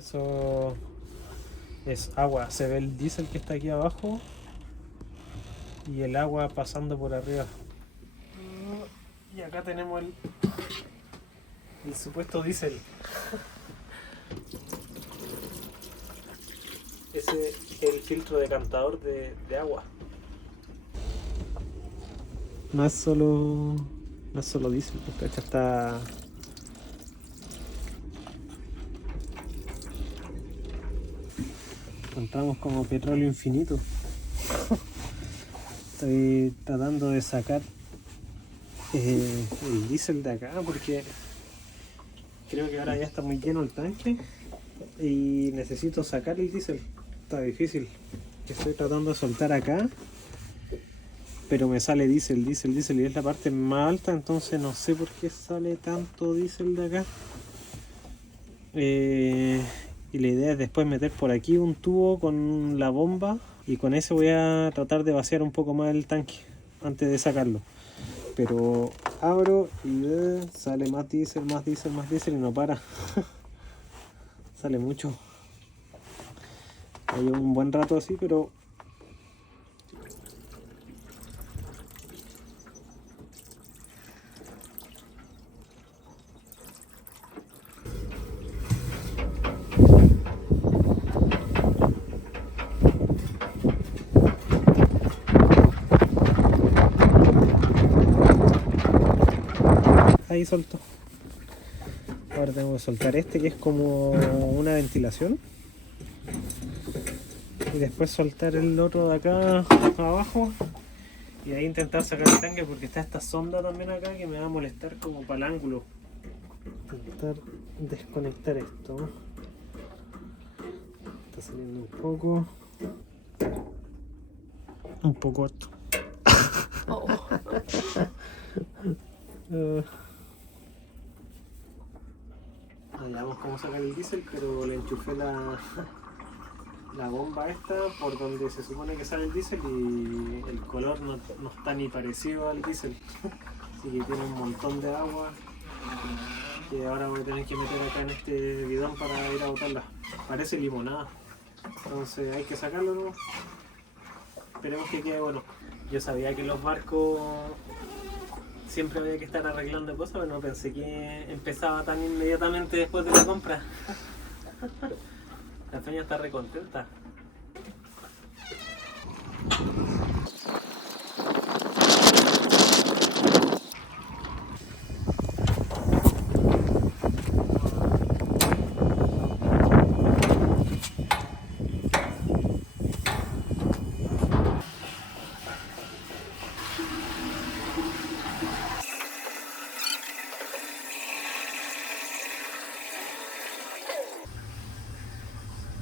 Eso es agua. Se ve el diésel que está aquí abajo y el agua pasando por arriba. Y acá tenemos el supuesto diésel. Ese es el filtro decantador de agua. No es solo diésel, porque está... Encontramos como petróleo infinito. Estoy tratando de sacar el diésel de acá porque creo que ahora ya está muy lleno el tanque y necesito sacar el diésel. Está difícil. Estoy tratando de soltar acá, pero me sale diésel y es la parte más alta, entonces no sé por qué sale tanto diésel de acá. Y la idea es después meter por aquí un tubo con la bomba y con ese voy a tratar de vaciar un poco más el tanque antes de sacarlo. Pero abro y sale más diésel y no para. Sale mucho. Hay un buen rato así, pero... Ahí soltó. Ahora tengo que soltar este que es como una ventilación. Y después soltar el otro de acá abajo. Y ahí intentar sacar el tanque porque está esta sonda también acá que me va a molestar como para el ángulo. Intentar desconectar esto. Está saliendo un poco esto. Oh. No sabemos cómo sacar el diésel, pero le enchufé la bomba esta por donde se supone que sale el diésel y el color no está ni parecido al diésel. Así que tiene un montón de agua que ahora voy a tener que meter acá en este bidón para ir a botarla. Parece limonada, entonces hay que sacarlo, ¿no? Esperemos que quede bueno. Yo sabía que los barcos siempre había que estar arreglando cosas, pero no pensé que empezaba tan inmediatamente después de la compra. La peña está re contenta.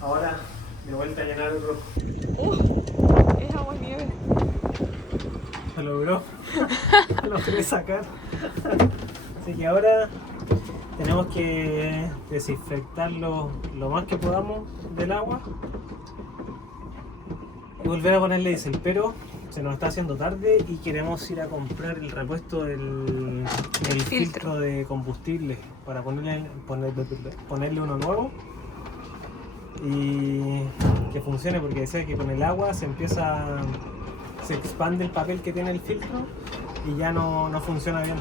Ahora de vuelta a llenar otro. Es agua nieve. Se logró. Lo logré sacar. Así que ahora tenemos que desinfectarlo lo más que podamos del agua y volver a ponerle diésel, pero se nos está haciendo tarde y queremos ir a comprar el repuesto del filtro de combustible para ponerle uno nuevo y que funcione, porque decía que con el agua se expande el papel que tiene el filtro y ya no funciona bien.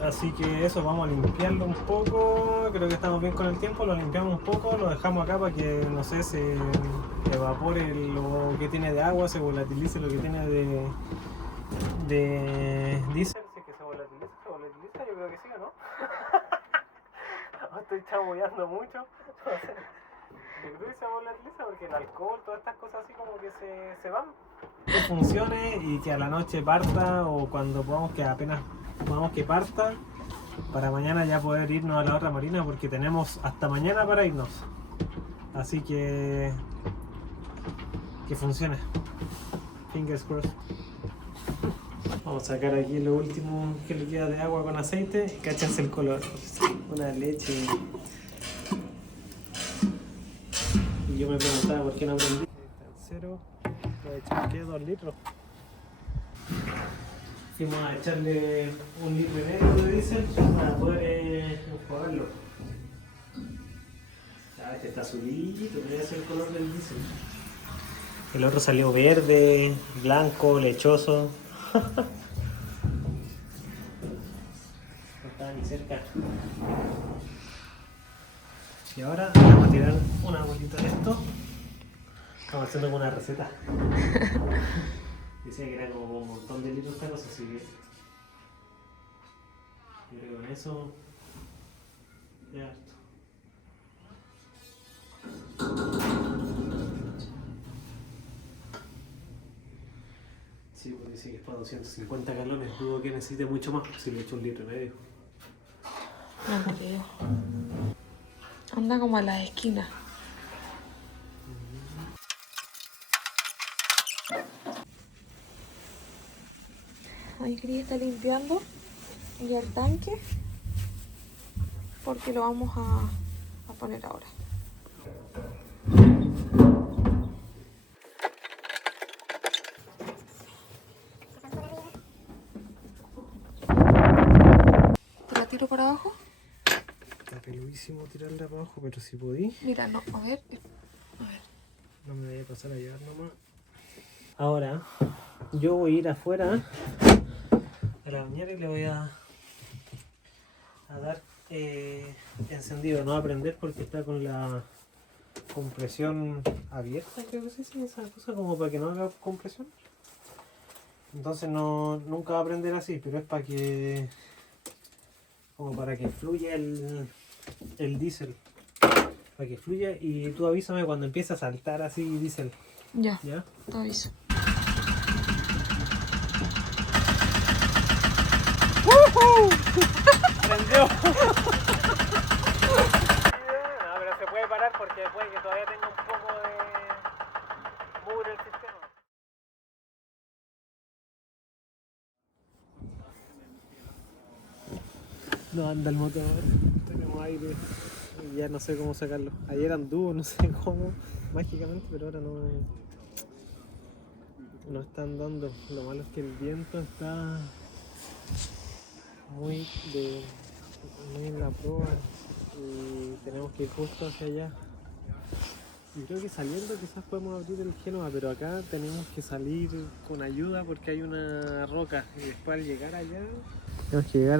Así que eso, vamos a limpiarlo un poco. Creo que estamos bien con el tiempo, lo limpiamos un poco, lo dejamos acá para que, no sé, se evapore lo que tiene de agua, se volatilice lo que tiene de diésel. Si es que se volatiliza, yo creo que sí, ¿o no? Estoy chamullando mucho. Yo creo que se volatiliza porque el alcohol, todas estas cosas así como que se van. Que funcione y que a la noche parta, o cuando podamos, que apenas podamos que parta, para mañana ya poder irnos a la otra marina, porque tenemos hasta mañana para irnos. Así que funcione. Fingers crossed. Vamos a sacar aquí lo último que le queda de agua con aceite. Cáchense el color. Una leche. Y yo me preguntaba por qué no aprendí. Está en cero. Voy a echar, ¿qué? 2 litros. Fuimos a echarle 1 litro y medio de diésel para poder enjuagarlo. Ah, este está azulito, debe ser el color del diésel. El otro salió verde, blanco, lechoso. No estaba ni cerca. Y ahora vamos a tirar una bolita de esto. Estamos haciendo como una receta. Decía que era como un montón de litros esta cosa, así que yo creo que con eso ya harto. Sí, porque dice que es para 250 galones, dudo que necesite mucho más si le echo 1,5 litros. No creo. Anda como a las esquinas. Ahí Cris está limpiando y el tanque porque lo vamos a poner ahora. ¿Te la tiro para abajo? Está peludísimo tirarla para abajo, pero si podí. Mira, no, a ver. No me voy a pasar a llevar nomás. Ahora, yo voy a ir afuera a la bañera y le voy a dar encendido. No va a prender porque está con la compresión abierta, creo que se dice esa cosa, como para que no haga compresión. Entonces nunca va a prender así, pero es para que, como para que fluya el diésel. Para que fluya y tú avísame cuando empiece a saltar así diésel. Ya, ¿Ya? te aviso. ¡Prendió! No, pero se puede parar porque puede que todavía tenga un poco de mugre el sistema. No anda el motor, tenemos aire y ya no sé cómo sacarlo. Ayer anduvo, no sé cómo, mágicamente, pero ahora no está andando. Lo malo es que el viento está muy en la proa y tenemos que ir justo hacia allá. Y creo que saliendo quizás podemos abrir el Génova, pero acá tenemos que salir con ayuda porque hay una roca y después al llegar allá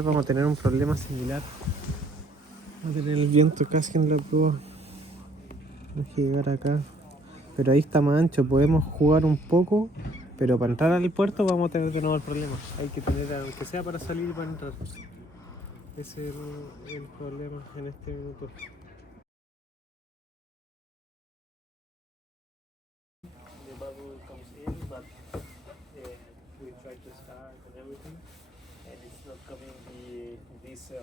vamos a tener un problema similar. Vamos a tener el viento casi en la proa. Tenemos que llegar acá. Pero ahí está más ancho, podemos jugar un poco, pero para entrar al puerto vamos a tener de nuevo el problema. Hay que tener, aunque sea para salir y para entrar. Ese es el problema en este minuto. The bubble comes in, but we try to start and everything, and it's not coming this here.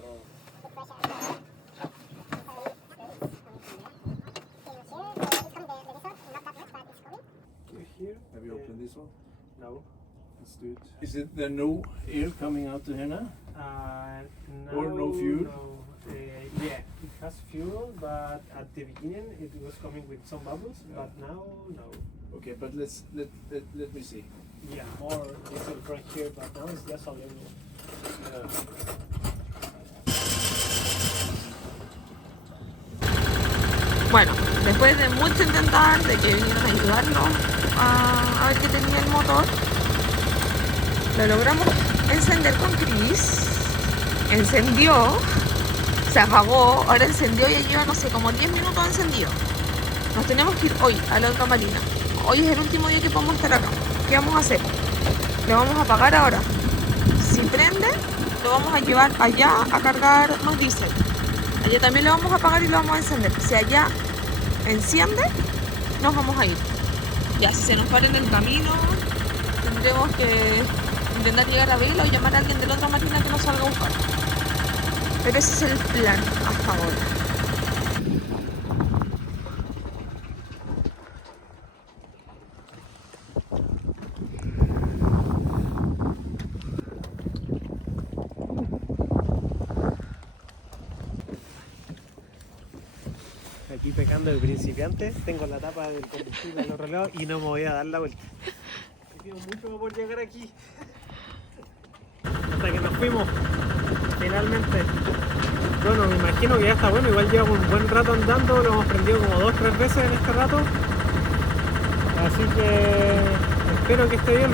Have you opened this one? No. Let's do it. Is it there no air coming out to here now? No, Or no fuel? No. Yeah, it has fuel, but at the beginning it was coming with some bubbles, but now no. Okay, but let me see. Yeah, more diesel from here, but now it's just a little. Bueno, después de mucho intentar, de que vinieron a ayudarlo a ver qué tenía el motor, lo logramos encender con Cris. Encendió, se apagó, ahora encendió y lleva, no sé, como 10 minutos encendido. Nos tenemos que ir hoy a la otra marina. Hoy es el último día que podemos estar acá. ¿Qué vamos a hacer? Le vamos a apagar ahora. Si prende, lo vamos a llevar allá a cargar más diésel. Allá también lo vamos a apagar y lo vamos a encender. Si allá enciende, nos vamos a ir. Ya, si se nos para en el camino, tendremos que intentar llegar a Vela o llamar a alguien de la otra marina que nos salga a buscar. Pero ese es el plan hasta ahora. Aquí pecando el principiante, tengo la tapa del combustible al otro lado y no me voy a dar la vuelta. Me pido mucho por llegar aquí. Hasta que nos fuimos, finalmente. Bueno, me imagino que ya está bueno, igual llevamos un buen rato andando, lo hemos prendido como 2 o 3 veces en este rato. Así que espero que esté bien.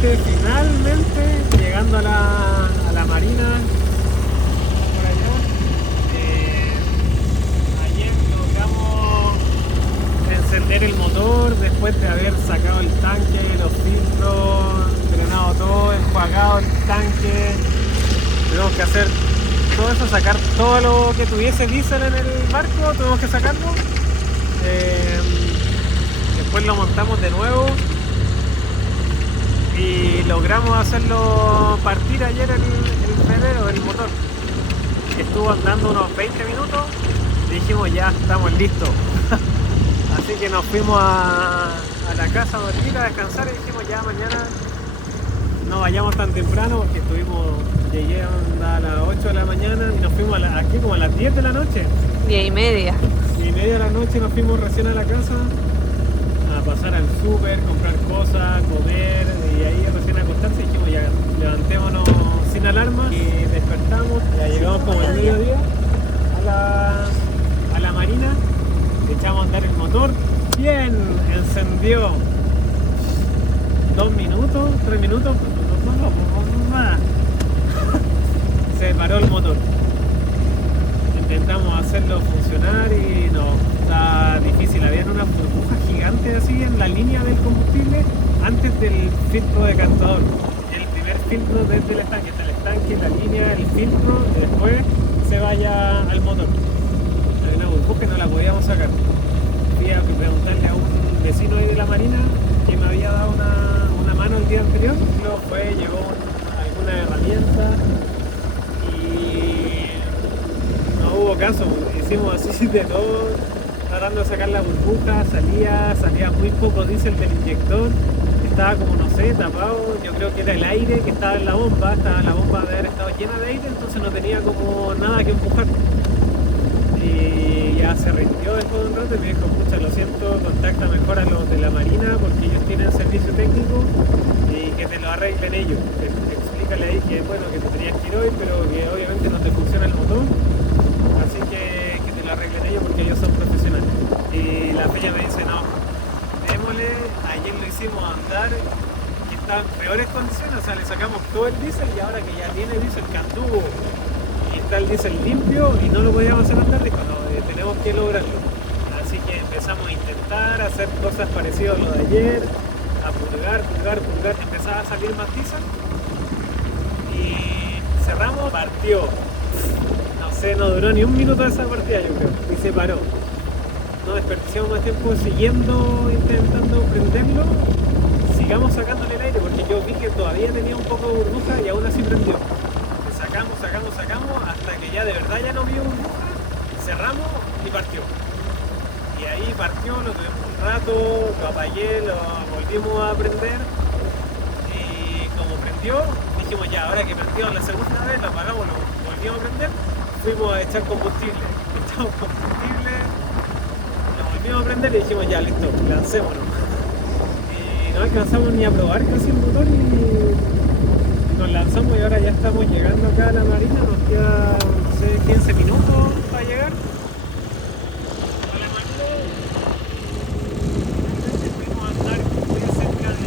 Finalmente llegando a la marina por allá. Ayer logramos encender el motor después de haber sacado el tanque, los filtros, drenado todo, enjuagado el tanque. Tuvimos que hacer todo eso, sacar todo lo que tuviese diésel en el barco, tuvimos que sacarlo. Después lo montamos de nuevo y logramos hacerlo partir ayer el febrero, el motor. Estuvo andando unos 20 minutos y dijimos ya estamos listos. Así que nos fuimos a la casa a dormir, a descansar y dijimos ya mañana no vayamos tan temprano porque llegué a las 8 de la mañana y nos fuimos aquí como a las 10 de la noche. 10:30. 10:30 de la noche nos fuimos recién a la casa a pasar al súper, comprar cosas, comer y ahí recién acostarse y dijimos ya levantémonos sin alarma y despertamos, ya llegamos como al mediodía a la marina, echamos a andar el motor, bien, encendió 2 minutos, 3 minutos, más. Se paró el motor. Intentamos hacerlo funcionar y no, está difícil. Había una burbuja gigante así en la línea del combustible antes del filtro decantador. El primer filtro desde el estanque, la línea, el filtro, y después se vaya al motor. Había una burbuja que no la podíamos sacar. Fui a preguntarle a un vecino ahí de la marina que me había dado una mano el día anterior. Luego llegó alguna herramienta y no hubo caso, hicimos así de todo, tratando de sacar la burbuja, salía muy poco diésel del inyector, estaba como no sé, tapado, yo creo que era el aire que estaba en la bomba de haber estado llena de aire, entonces no tenía como nada que empujar. Y ya se rindió después de un rato y me dijo, pucha, lo siento, contacta mejor a los de la marina porque ellos tienen servicio técnico y que te lo arreglen ellos. Explícale ahí que bueno, que te tenías que ir hoy, pero que obviamente no te funciona el motor, así que te lo arreglen ellos porque ellos son profesionales. Y la feña me dice, no, démosle, ayer lo hicimos andar, que está en peores condiciones, o sea, le sacamos todo el diésel y ahora que ya tiene diésel que anduvo y está el diésel limpio y no lo podíamos hacer andar, dijo, no, tenemos que lograrlo. Así que empezamos a intentar hacer cosas parecidas a lo de ayer, a purgar, empezaba a salir más diésel y cerramos, partió. No sé, no duró ni un minuto esa partida yo creo, y se paró. No desperdiciamos más tiempo intentando prenderlo, sigamos sacándole el aire porque yo vi que todavía tenía un poco de burbuja y aún así prendió. Sacamos hasta que ya de verdad ya no vio burbuja, cerramos y partió. Y ahí partió, lo tuvimos un rato, lo apagué, lo volvimos a prender y como prendió, dijimos ya, ahora que prendió la segunda vez, lo apagamos, lo volvimos a prender, fuimos a echar combustible, echamos combustible, lo volvimos a prender y dijimos ya, listo, lancémonos. Y no alcanzamos ni a probar casi el motor y nos lanzamos y ahora ya estamos llegando acá a la marina, nos queda, no sé, 15 minutos para llegar a la marina. Fuimos a andar muy cerca de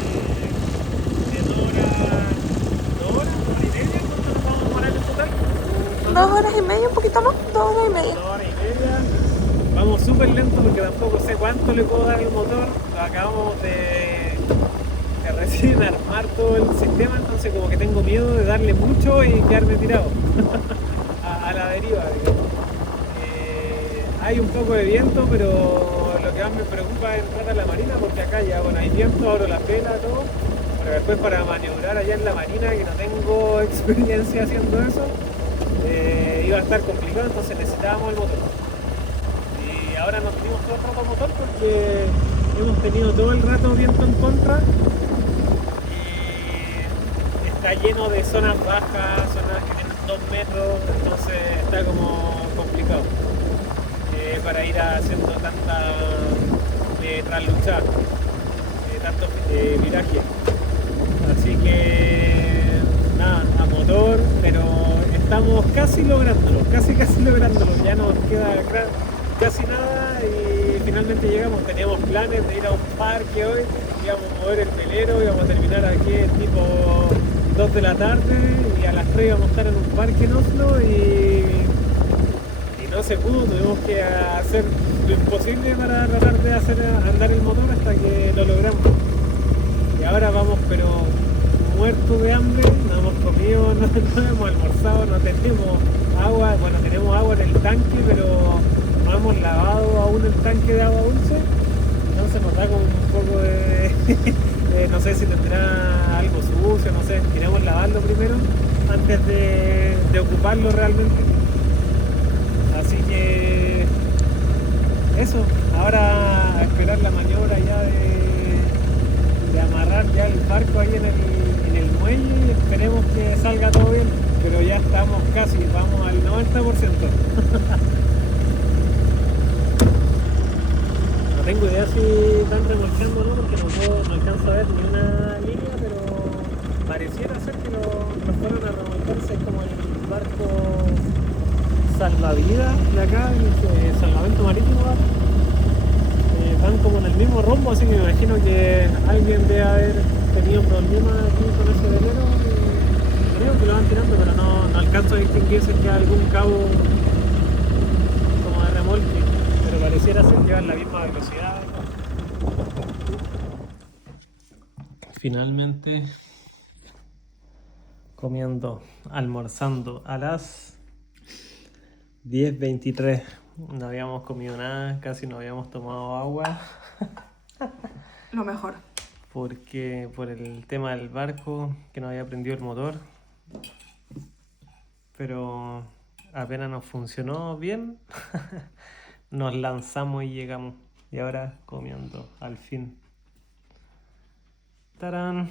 2 horas y media, ¿cuánto nos vamos a demorar en total? 2 horas y media, un poquito más, 2 horas y media. 2 horas y media, vamos súper lento porque tampoco sé cuánto le puedo dar al motor, lo acabamos de recién armar todo el sistema, entonces como que tengo miedo de darle mucho y quedarme tirado a la deriva, digamos. Hay un poco de viento, pero lo que más me preocupa es entrar a la marina porque acá ya bueno, hay viento, abro la vela, todo, pero después para maniobrar allá en la marina, que no tengo experiencia haciendo eso, iba a estar complicado, entonces necesitábamos el motor. Y ahora nos dimos todo el rato motor porque hemos tenido todo el rato viento en contra y está lleno de zonas bajas, zonas que tienen 2 metros, entonces está como complicado para ir haciendo tanta trasluchada, tanto viraje. Así que nada, a motor, pero estamos casi lográndolo, casi lográndolo, ya nos queda casi nada y finalmente llegamos. Teníamos planes de ir a un parque hoy, íbamos a mover el velero, íbamos a terminar aquí tipo 2 de la tarde y a las 3 íbamos a estar en un parque en Oslo y no se pudo, tuvimos que hacer lo imposible para tratar de hacer andar el motor hasta que lo logramos. Y ahora vamos pero muertos de hambre, no hemos comido, no hemos almorzado, no tenemos agua, bueno tenemos agua en el tanque pero no hemos lavado aún el tanque de agua dulce, entonces nos da como un poco de no sé si tendrá algo sucio, no sé, queremos lavarlo primero antes de ocuparlo realmente. Así que eso, ahora a esperar la maniobra ya de amarrar ya el barco ahí en el muelle y esperemos que salga todo bien, pero ya estamos casi, vamos al 90%. No tengo idea si están remolcando o no porque no alcanzo a ver ni una línea, pero pareciera ser que lo fueron a remolcarse como el barco salvavidas de acá, el salvamento marítimo, van como en el mismo rumbo, así que me imagino que alguien debe haber tenido problemas aquí con ese velero y creo que lo van tirando, pero no alcanzo a distinguir si es que hay algún cabo como de remolque, pero pareciera ser que va en la misma velocidad. Finalmente almorzando a las 10:23. No habíamos comido nada, casi no habíamos tomado agua. Lo mejor. Porque por el tema del barco, que no había prendido el motor. Pero apenas nos funcionó bien, nos lanzamos y llegamos. Y ahora comiendo, al fin. ¡Tarán!